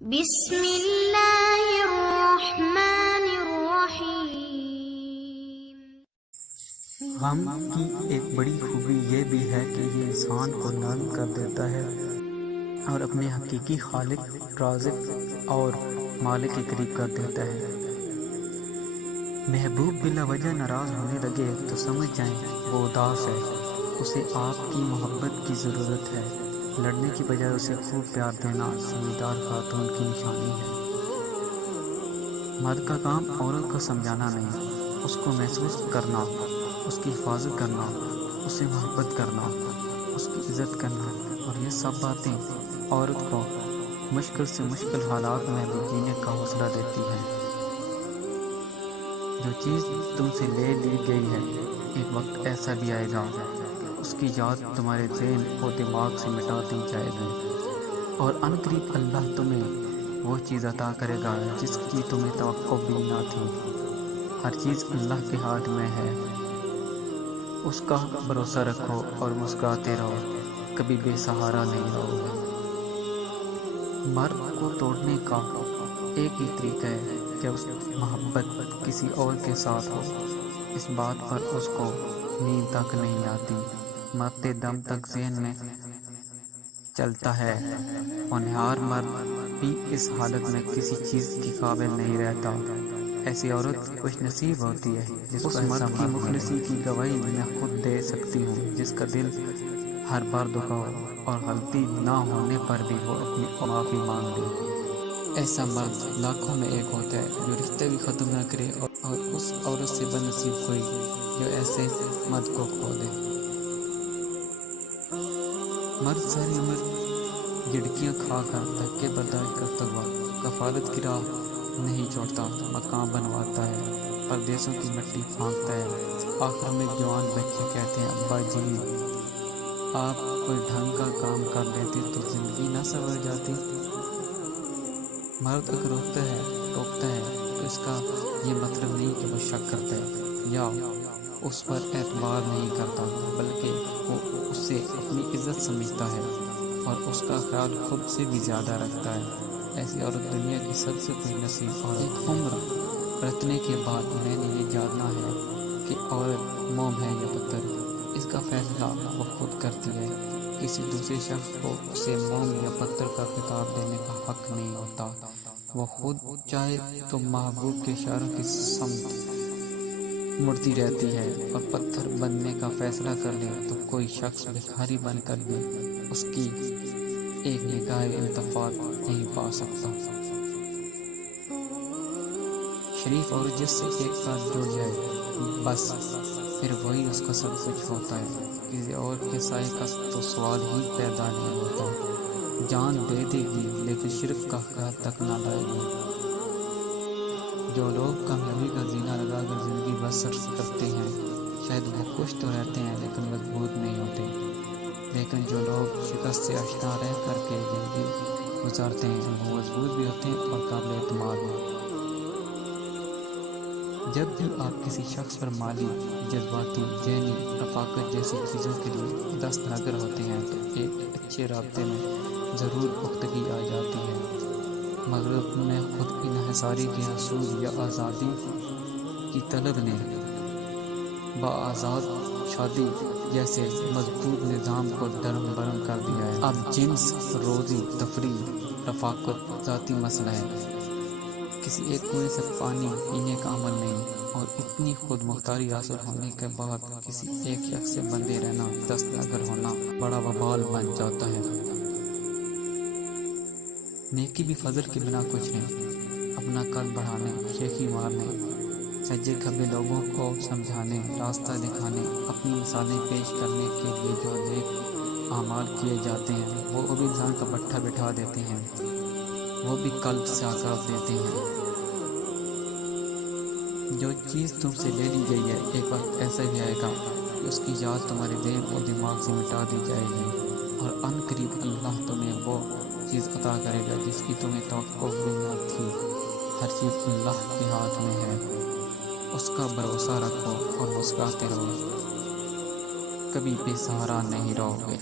بسم اللہ الرحمن الرحیم۔ غم کی ایک بڑی خوبی یہ بھی ہے کہ یہ انسان کو نرم کر دیتا ہے اور اپنے حقیقی خالق، رازق اور مالک کے قریب کر دیتا ہے۔ محبوب بلا وجہ ناراض ہونے لگے تو سمجھ جائیں وہ اداس ہے، اسے آپ کی محبت کی ضرورت ہے۔ لڑنے کی بجائے اسے خوب پیار دینا سمجھدار خاتون کی نشانی ہے۔ مرد کا کام عورت کو سمجھانا نہیں، اس کو محسوس کرنا، اس کی حفاظت کرنا، اسے محبت کرنا، اس کی عزت کرنا، اور یہ سب باتیں عورت کو مشکل سے مشکل حالات میں بھی جینے کا حوصلہ دیتی ہیں۔ جو چیز تم سے لے لی گئی ہے، ایک وقت ایسا بھی آئے گا اس کی یاد تمہارے ذہن اور دماغ سے مٹا دی جائے گی، اور عنقریب اللہ تمہیں وہ چیز عطا کرے گا جس کی تمہیں توقع بھی نہ تھی۔ ہر چیز اللہ کے ہاتھ میں ہے، اس کا بھروسہ رکھو اور مسکراتے رہو، کبھی بے سہارا نہیں رہو گے۔ مرد کو توڑنے کا ایک ہی طریقہ ہے کہ اس کی محبت کسی اور کے ساتھ ہو۔ اس بات پر اس کو نیند تک نہیں آتی، مرتے دم تک ذہن میں چلتا ہے۔ ہونہار مرد بھی اس حالت میں کسی چیز کی قابل نہیں رہتا۔ ایسی عورت خوش نصیب ہوتی ہے جس اس مرد کی مخلصی کی گواہی میں خود دے سکتی ہوں، جس کا دل ہر بار دکھا ہو اور غلطی نہ ہونے پر بھی وہ اپنی معافی مانگ لے۔ ایسا مرد لاکھوں میں ایک ہوتا ہے جو رشتے بھی ختم نہ کرے اور اس عورت سے بد نصیب کوئی جو ایسے مرد کو کھو دے۔ مرد ساری عمر جھڑکیاں کھا کر دھکے برداشت کرتا ہوا کفالت کی راہ نہیں چھوڑتا، مکان بنواتا ہے، پردیسوں کی مٹی پھانکتا ہے۔ آخر میں جوان بچے کہتے ہیں، ابا جی آپ کوئی ڈھنگ کا کام کر لیتے تو زندگی نہ سنور جاتی۔ مرد اگر روکتا ہے ٹوکتا ہے تو اس کا یہ مطلب نہیں کہ وہ شک کرتا ہے یا اس پر اعتبار نہیں کرتا، بلکہ وہ اسے اپنی عزت سمجھتا ہے اور اس کا خیال خود سے بھی زیادہ رکھتا ہے۔ ایسی عورت دنیا کی سب سے خوش نصیب اور ایک عمر رتنے کے بعد میں نے یہ جاننا ہے کہ عورت موم ہے یا پتھر، اس کا فیصلہ وہ خود کرتی ہے۔ کسی دوسرے شخص کو اسے موم یا پتھر کا خطاب دینے کا حق نہیں ہوتا۔ وہ خود چاہے تو محبوب کے اشاروں کی سمت مڑتی رہتی ہے، اور پتھر بننے کا فیصلہ کر لے تو کوئی شخص بھکاری بن کر بھی اس کی ایک نگاہ التفات نہیں پا سکتا۔ شریف اور جس سے ایک ساتھ جڑ جائے بس پھر وہی اس کا سب کچھ ہوتا ہے۔ کسی اور کے سائے کا تو سوال ہی پیدا نہیں ہوتا۔ جان دے دے گی لیکن شرک کا خیال تک نہ لائے گی۔ جو لوگ کامیابی کا زینہ لگا کر زندگی بسر کرتے ہیں شاید وہ خوش تو رہتے ہیں لیکن مضبوط نہیں ہوتے، لیکن جو لوگ شکست سے آشنا رہ کر کے زندگی گزارتے ہیں وہ مضبوط بھی ہوتے ہیں اور قابل اعتماد ہیں۔ جب بھی آپ کسی شخص پر مالی، جذباتی، ذہنی رفاقت جیسی چیزوں کے لیے دست نگر ہوتے ہیں تو ایک اچھے رابطے میں ضرور پختگی آ جاتی ہے، مگر میں خود انحصاری کے حصول یا آزادی کی طلب نے بآزاد شادی جیسے مضبوط نظام کو درہم برہم کر دیا ہے۔ اب جنس، روزی، تفریح، رفاقت ذاتی مسئلہ ہے، کسی ایک کنویں سے پانی پینے کا عمل نہیں، اور اتنی خود مختاری حاصل ہونے کے بعد کسی ایک شخص سے بندھے رہنا، دست نگر ہونا بڑا وبال بن جاتا ہے۔ نیکی بھی فضل کے بنا کچھ نہیں۔ اپنا قد بڑھانے، شیخی مارنے، سجے کھبے لوگوں کو سمجھانے، راستہ دکھانے، اپنی مثالیں پیش کرنے کے لیے جو نیک اعمال کیے جاتے ہیں وہ بھی انسان کا پٹھا بٹھا دیتے ہیں، وہ بھی قلب سے عذاب دیتے ہیں۔ جو چیز تم سے لے لی گئی ہے، ایک وقت ایسا بھی آئے گا کہ اس کی یاد تمہارے ذہن اور دماغ سے مٹا دی جائے گی، اور عنقریب اللہ تمہیں وہ چیز عطا کرے گا جس کی تمہیں توقع بھی نہ تھی۔ ہر چیز اللہ کے ہاتھ میں ہے، اس کا بھروسہ رکھو اور مسکراتے رہو، کبھی بے سہارا نہیں رہو گے۔